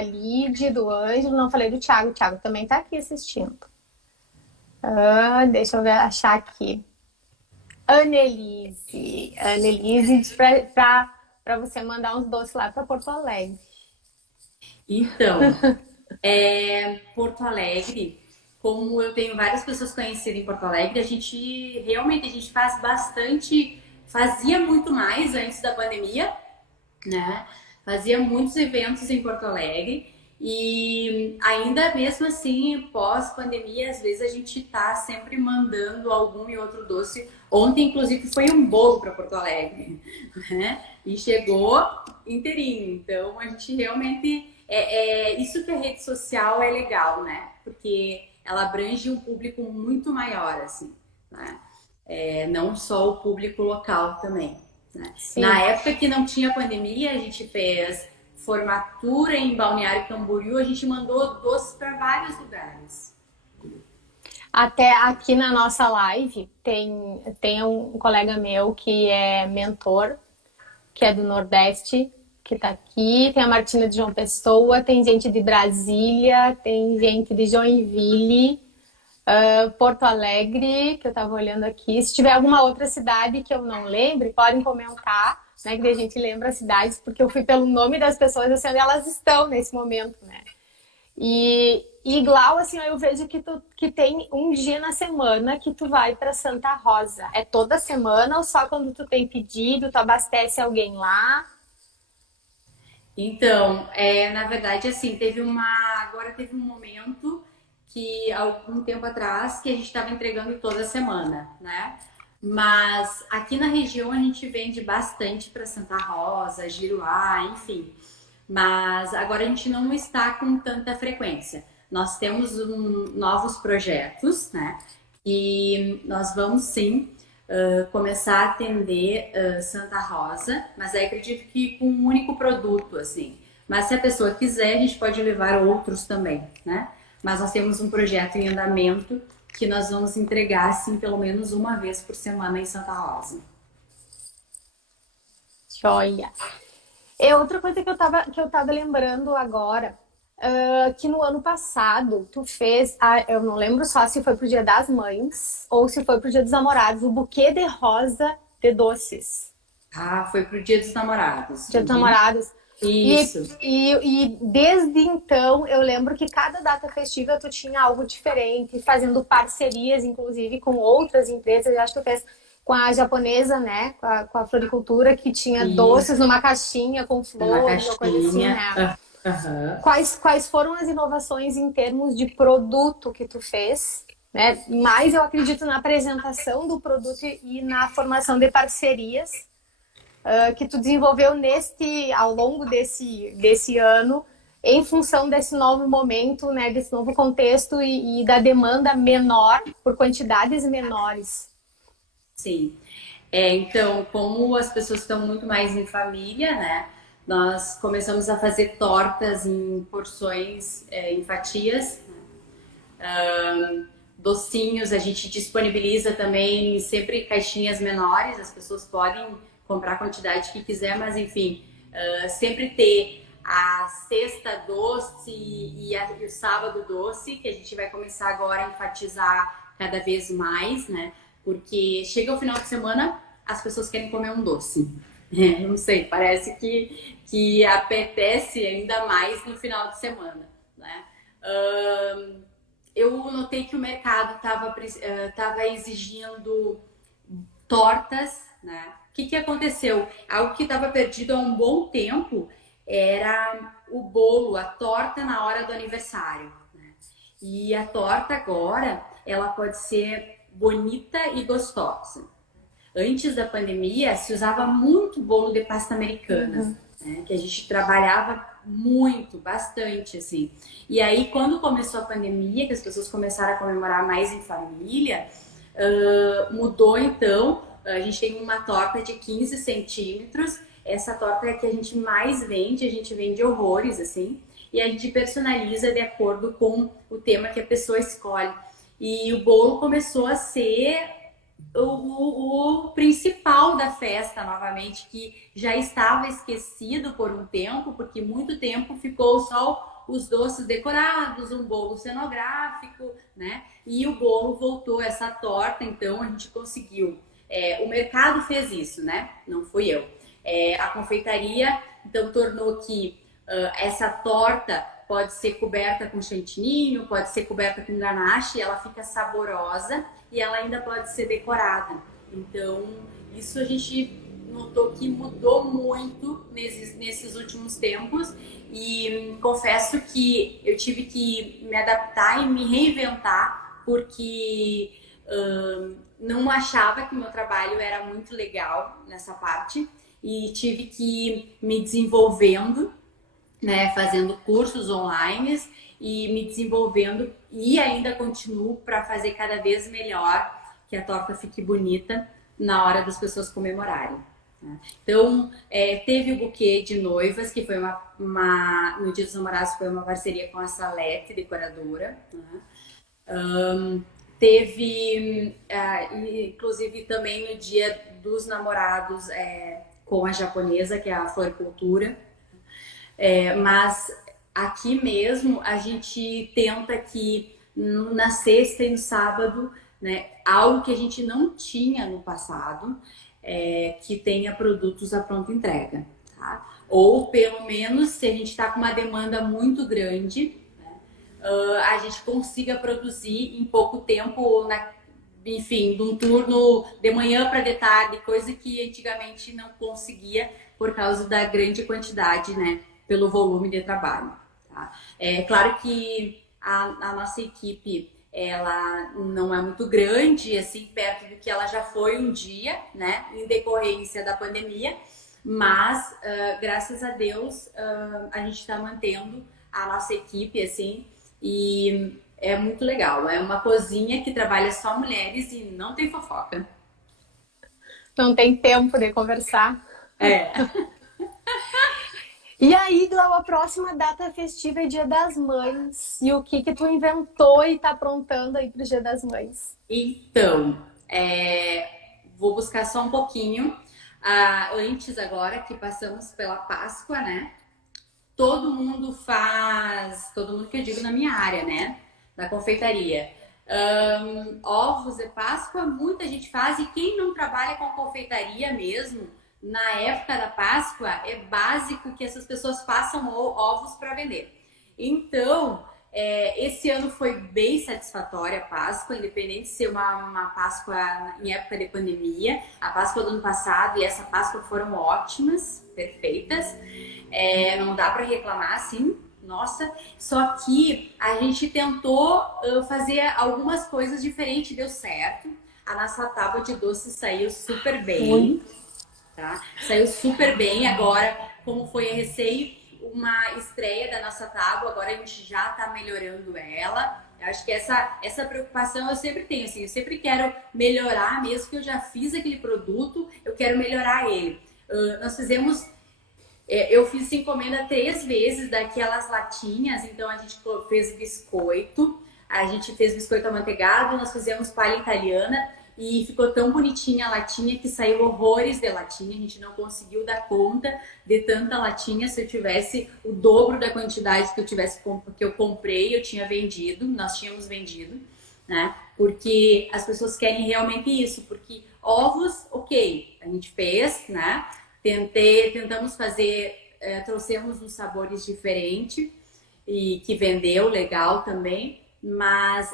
Lid, do Ângelo, não falei do Thiago. O Thiago também tá aqui assistindo. Deixa eu ver, achar aqui. Annelise diz pra você mandar uns doces lá pra Porto Alegre. Então, Porto Alegre, como eu tenho várias pessoas conhecidas em Porto Alegre, a gente faz bastante, fazia muito mais antes da pandemia, né? Fazia muitos eventos em Porto Alegre e ainda mesmo assim, pós-pandemia, às vezes a gente tá sempre mandando algum e outro doce. Ontem, inclusive, foi um bolo para Porto Alegre, né? E chegou inteirinho. Então, a gente realmente... isso que a rede social é legal, né? Porque ela abrange um público muito maior, assim, né? Não só o público local também. né? Na Sim. época que não tinha pandemia, a gente fez formatura em Balneário Camboriú, a gente mandou doces para vários lugares. Até aqui na nossa live tem um colega meu que é mentor, que é do Nordeste, que tá aqui. Tem a Martina de João Pessoa, tem gente de Brasília, tem gente de Joinville, Porto Alegre, que eu tava olhando aqui. Se tiver alguma outra cidade que eu não lembre, podem comentar, né? Que a gente lembra as cidades, porque eu fui pelo nome das pessoas, assim, onde elas estão nesse momento, né? E igual, assim, eu vejo que tem um dia na semana que tu vai para Santa Rosa. É toda semana ou só quando tu tem pedido, tu abastece alguém lá? Então, na verdade, assim, agora teve um momento que, algum tempo atrás, que a gente estava entregando toda semana, né? Mas aqui na região a gente vende bastante para Santa Rosa, Giruá, enfim. Mas agora a gente não está com tanta frequência. Nós temos novos projetos, né? E nós vamos sim começar a atender Santa Rosa, mas aí acredito que com um único produto, assim. Mas se a pessoa quiser, a gente pode levar outros também, né? Mas nós temos um projeto em andamento que nós vamos entregar, assim, pelo menos uma vez por semana em Santa Rosa. Joia! É outra coisa que eu tava lembrando agora, que no ano passado tu fez, eu não lembro só se foi pro Dia das Mães ou se foi pro Dia dos Namorados, o buquê de rosa de doces. Ah, foi pro Dia dos Namorados. Dia dos Uhum. Namorados. Isso. E desde então eu lembro que cada data festiva tu tinha algo diferente, fazendo parcerias, inclusive, com outras empresas. Eu acho que tu fez com a japonesa, né? Com a floricultura, que tinha doces Isso. numa caixinha com Uma flores ou coisa assim, caixinha. né? Aham. Quais foram as inovações em termos de produto que tu fez? Né? Mais eu acredito na apresentação do produto e na formação de parcerias que tu desenvolveu ao longo desse ano, em função desse novo momento, né, desse novo contexto e da demanda menor por quantidades menores. Sim. Então, como as pessoas estão muito mais em família, né? Nós começamos a fazer tortas em porções, em fatias, docinhos, a gente disponibiliza também sempre caixinhas menores, as pessoas podem comprar a quantidade que quiser, mas enfim, sempre ter a sexta doce e o sábado doce, que a gente vai começar agora a enfatizar cada vez mais, né? Porque chega o final de semana, as pessoas querem comer um doce. Não sei, parece que apetece ainda mais no final de semana, né? Eu notei que o mercado estava exigindo tortas, né? O que aconteceu? Algo que estava perdido há um bom tempo era o bolo, a torta na hora do aniversário, né? E a torta agora, ela pode ser bonita e gostosa. Antes da pandemia, se usava muito bolo de pasta americana, Uhum. né? Que a gente trabalhava muito, bastante, assim. E aí, quando começou a pandemia, que as pessoas começaram a comemorar mais em família, mudou então. A gente tem uma torta de 15 centímetros. Essa torta é a que a gente mais vende, a gente vende horrores, assim. E a gente personaliza de acordo com o tema que a pessoa escolhe. E o bolo começou a ser o principal da festa, novamente, que já estava esquecido por um tempo, porque muito tempo ficou só os doces decorados, um bolo cenográfico, né? E o bolo voltou, essa torta, então a gente conseguiu. O mercado fez isso, né? Não fui eu. A confeitaria, então, tornou que essa torta pode ser coberta com chantininho, pode ser coberta com ganache, ela fica saborosa e ela ainda pode ser decorada. Então, isso a gente notou que mudou muito nesses últimos tempos e confesso que eu tive que me adaptar e me reinventar porque não achava que o meu trabalho era muito legal nessa parte e tive que ir me desenvolvendo, né, fazendo cursos online e me desenvolvendo e ainda continuo para fazer cada vez melhor que a torta fique bonita na hora das pessoas comemorarem. né? Então, teve o buquê de noivas, que foi no Dia dos Namorados, foi uma parceria com a Salete, decoradora, né? Teve, inclusive, também no Dia dos Namorados, com a japonesa, que é a floricultura. Mas aqui mesmo a gente tenta que na sexta e no sábado, né, algo que a gente não tinha no passado, que tenha produtos à pronta entrega, tá? Ou pelo menos se a gente está com uma demanda muito grande, né, a gente consiga produzir em pouco tempo, enfim, de um turno de manhã para de tarde, coisa que antigamente não conseguia por causa da grande quantidade, né? Pelo volume de trabalho. Tá? É claro que a nossa equipe ela não é muito grande, assim, perto do que ela já foi um dia, né? Em decorrência da pandemia, mas graças a Deus a gente está mantendo a nossa equipe, assim, e é muito legal. É uma cozinha que trabalha só mulheres e não tem fofoca. Não tem tempo de conversar. É. E aí, Glau, a próxima data festiva é Dia das Mães. E o que tu inventou e tá aprontando aí pro Dia das Mães? Então, vou buscar só um pouquinho. Antes agora que passamos pela Páscoa, né? Todo mundo que eu digo na minha área, né? Na confeitaria. Ovos de Páscoa, muita gente faz, e quem não trabalha com confeitaria mesmo, na época da Páscoa, é básico que essas pessoas façam ovos para vender. Então, esse ano foi bem satisfatória a Páscoa, independente de ser uma Páscoa em época de pandemia. A Páscoa do ano passado e essa Páscoa foram ótimas, perfeitas. Não dá para reclamar, assim, nossa. Só que a gente tentou fazer algumas coisas diferentes, deu certo. A nossa tábua de doces saiu super bem, tá? Saiu super bem. Agora, como foi a uma estreia da nossa tábua, agora a gente já tá melhorando ela. Eu acho que essa preocupação eu sempre tenho, assim, eu sempre quero melhorar, mesmo que eu já fiz aquele produto, eu quero melhorar ele. Nós fizemos eu fiz encomenda 3 vezes daquelas latinhas, então a gente fez biscoito, a gente fez biscoito amanteigado, nós fizemos palha italiana e ficou tão bonitinha a latinha que saiu horrores de latinha, a gente não conseguiu dar conta de tanta latinha. Se eu tivesse o dobro da quantidade que eu comprei, eu tinha vendido, nós tínhamos vendido, né? Porque as pessoas querem realmente isso, porque ovos, ok, a gente fez, né? Tentamos fazer, trouxemos uns sabores diferentes e que vendeu legal também, mas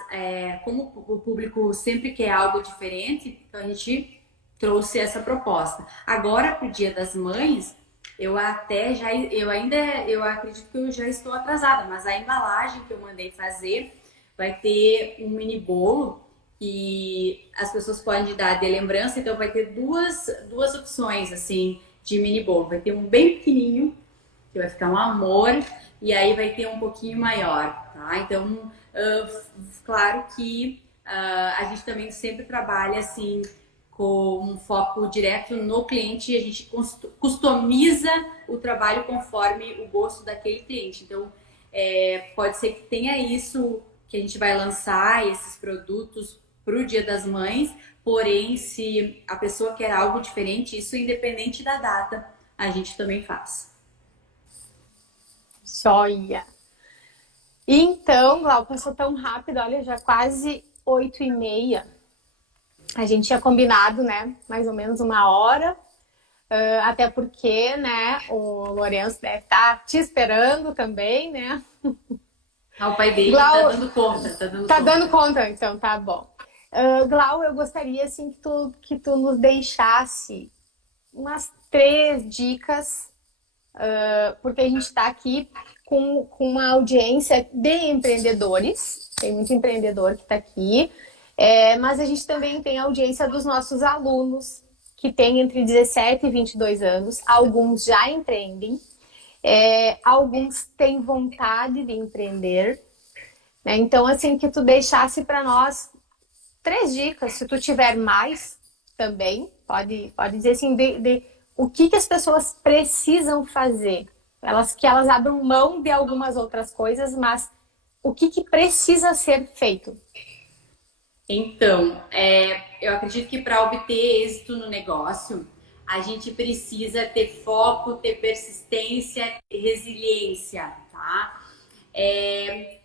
como o público sempre quer algo diferente, então a gente trouxe essa proposta. Agora, para o Dia das Mães, eu acredito que eu já estou atrasada, mas a embalagem que eu mandei fazer vai ter um mini bolo que as pessoas podem dar de lembrança, então vai ter duas opções, assim, de mini bolo. Vai ter um bem pequenininho, que vai ficar um amor, e aí vai ter um pouquinho maior, tá? Então, claro que a gente também sempre trabalha, assim, com um foco direto no cliente, e a gente customiza o trabalho conforme o gosto daquele cliente. Então, pode ser que tenha isso, que a gente vai lançar esses produtos para o Dia das Mães, porém, se a pessoa quer algo diferente, isso independente da data, a gente também faz. Joia! Então, Glau, passou tão rápido, olha, já quase 8h30. A gente tinha combinado, né, mais ou menos 1 hora, até porque, né, o Lourenço deve estar te esperando também, né? O pai dele Glau, tá dando conta, tá dando conta, então tá bom. Glau, eu gostaria assim que tu nos deixasse umas 3 dicas, porque a gente está aqui com uma audiência de empreendedores, tem muito empreendedor que está aqui, mas a gente também tem a audiência dos nossos alunos, que tem entre 17 e 22 anos, alguns já empreendem, alguns têm vontade de empreender, né? Então, assim, que tu deixasse para nós 3 dicas, se tu tiver mais também, pode dizer assim, de o que as pessoas precisam fazer. Que elas abram mão de algumas outras coisas, mas o que precisa ser feito? Então, eu acredito que para obter êxito no negócio, a gente precisa ter foco, ter persistência, ter resiliência, tá?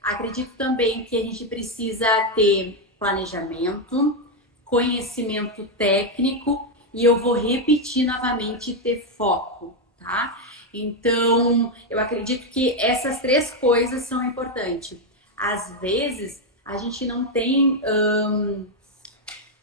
Acredito também que a gente precisa ter planejamento, conhecimento técnico e eu vou repetir novamente ter foco, tá? Então, eu acredito que essas três coisas são importantes. Às vezes, a gente não tem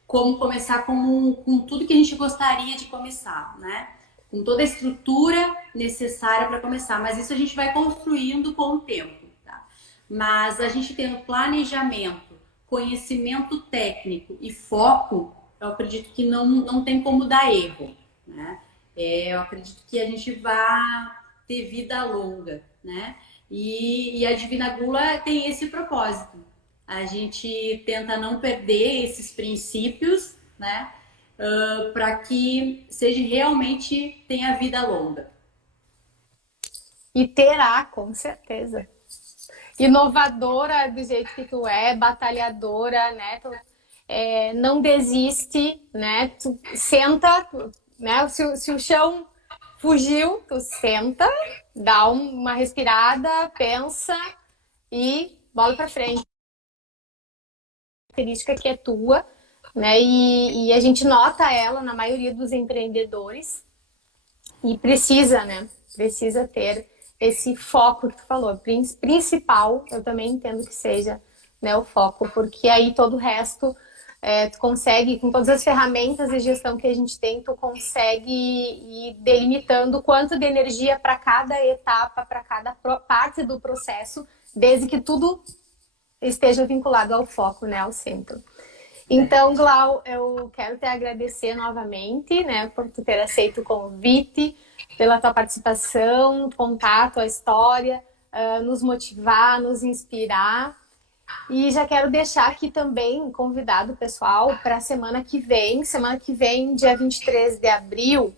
como começar com tudo que a gente gostaria de começar, né? Com toda a estrutura necessária para começar, mas isso a gente vai construindo com o tempo, tá? Mas a gente tendo planejamento, conhecimento técnico e foco, eu acredito que não tem como dar erro, né? Eu acredito que a gente vai ter vida longa, né? E a Divina Gula tem esse propósito. A gente tenta não perder esses princípios, né? Para que seja realmente tenha vida longa. E terá, com certeza. Inovadora do jeito que tu é, batalhadora, né? Tu, não desiste, né? Tu senta, né? Se o chão fugiu, tu senta, dá uma respirada, pensa e bola pra frente. Característica que é tua, né? E a gente nota ela na maioria dos empreendedores e precisa, né? Precisa ter esse foco que tu falou, principal, eu também entendo que seja, né, o foco, porque aí todo o resto tu consegue, com todas as ferramentas de gestão que a gente tem, tu consegue ir delimitando quanto de energia para cada etapa, para cada parte do processo, desde que tudo esteja vinculado ao foco, né, ao centro. Então, Glau, eu quero te agradecer novamente, né, por tu ter aceito o convite, pela tua participação, contar a tua história, nos motivar, nos inspirar. E já quero deixar aqui também convidado o pessoal para a semana que vem, dia 23 de abril,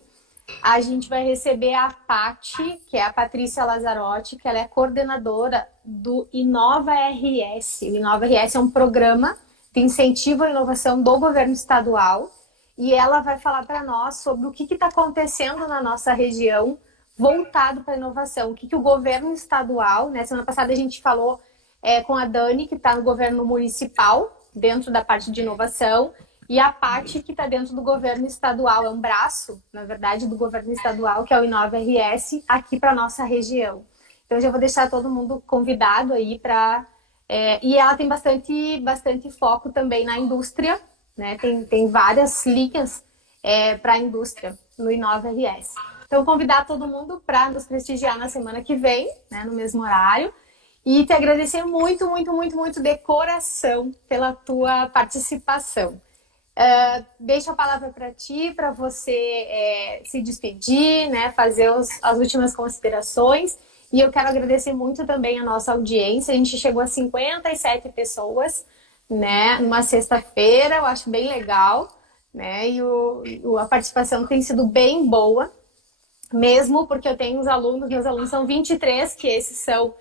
a gente vai receber a Paty, que é a Patrícia Lazzarotti, que ela é coordenadora do Inova RS. O Inova RS é um programa de incentivo à inovação do governo estadual e ela vai falar para nós sobre o que está acontecendo na nossa região voltado para a inovação. O que o governo estadual, né? Semana passada a gente falou com a Dani, que está no governo municipal, dentro da parte de inovação, e a Paty, que está dentro do governo estadual, é um braço, na verdade, do governo estadual, que é o Inova RS, aqui para a nossa região. Então, eu já vou deixar todo mundo convidado aí para... e ela tem bastante foco também na indústria, né? Tem várias linhas para a indústria no Inova RS. Então, convidar todo mundo para nos prestigiar na semana que vem, né, no mesmo horário. E te agradecer muito, muito, muito, muito de coração pela tua participação. Deixo a palavra para ti, para você se despedir, né, fazer as últimas considerações. E eu quero agradecer muito também a nossa audiência. A gente chegou a 57 pessoas, né, numa sexta-feira, eu acho bem legal, né, e a participação tem sido bem boa, mesmo porque eu tenho meus alunos são 23, que esses são,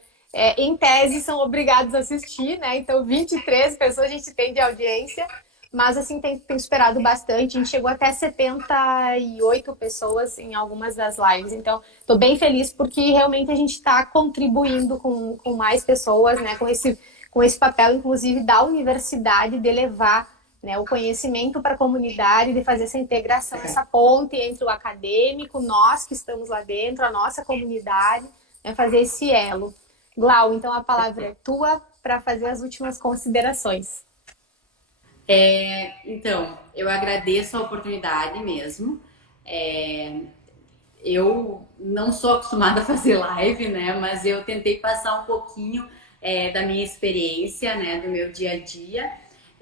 em tese, são obrigados a assistir, né, então 23 pessoas a gente tem de audiência. Mas, assim, tem superado bastante. A gente chegou até 78 pessoas em algumas das lives. Então, estou bem feliz porque realmente a gente está contribuindo com mais pessoas, né? Com esse papel, inclusive, da universidade de levar, né, o conhecimento para a comunidade, de fazer essa integração, essa ponte entre o acadêmico, nós que estamos lá dentro, a nossa comunidade, né, fazer esse elo. Glau, então a palavra é tua para fazer as últimas considerações. Então, eu agradeço a oportunidade mesmo. Eu não sou acostumada a fazer live, né? Mas eu tentei passar um pouquinho da minha experiência, né? Do meu dia a dia.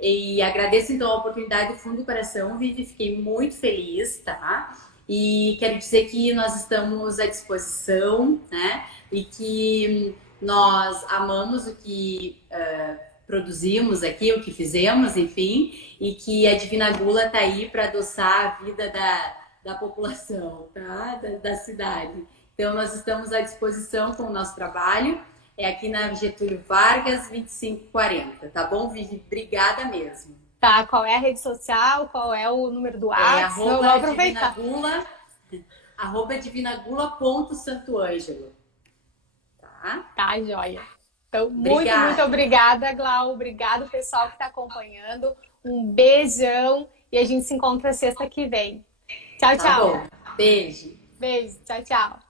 E agradeço então a oportunidade do fundo do coração, Vivi. Fiquei muito feliz, tá? E quero dizer que nós estamos à disposição, né? E que nós amamos o que produzimos aqui, o que fizemos, enfim, e que a Divina Gula tá aí para adoçar a vida da população, tá? Da cidade. Então, nós estamos à disposição com o nosso trabalho. É aqui na Getúlio Vargas, 2540, tá bom, Vivi? Obrigada mesmo. Tá, qual é a rede social? Qual é o número do É WhatsApp? Vou aproveitar. @divinagula.santoângelo. Tá? Tá, joia. Então, Obrigada. muito obrigada, Glau. Obrigado, pessoal que está acompanhando. Um beijão e a gente se encontra sexta que vem. Tchau, Tá tchau. bom. Beijo. Beijo. Tchau, tchau.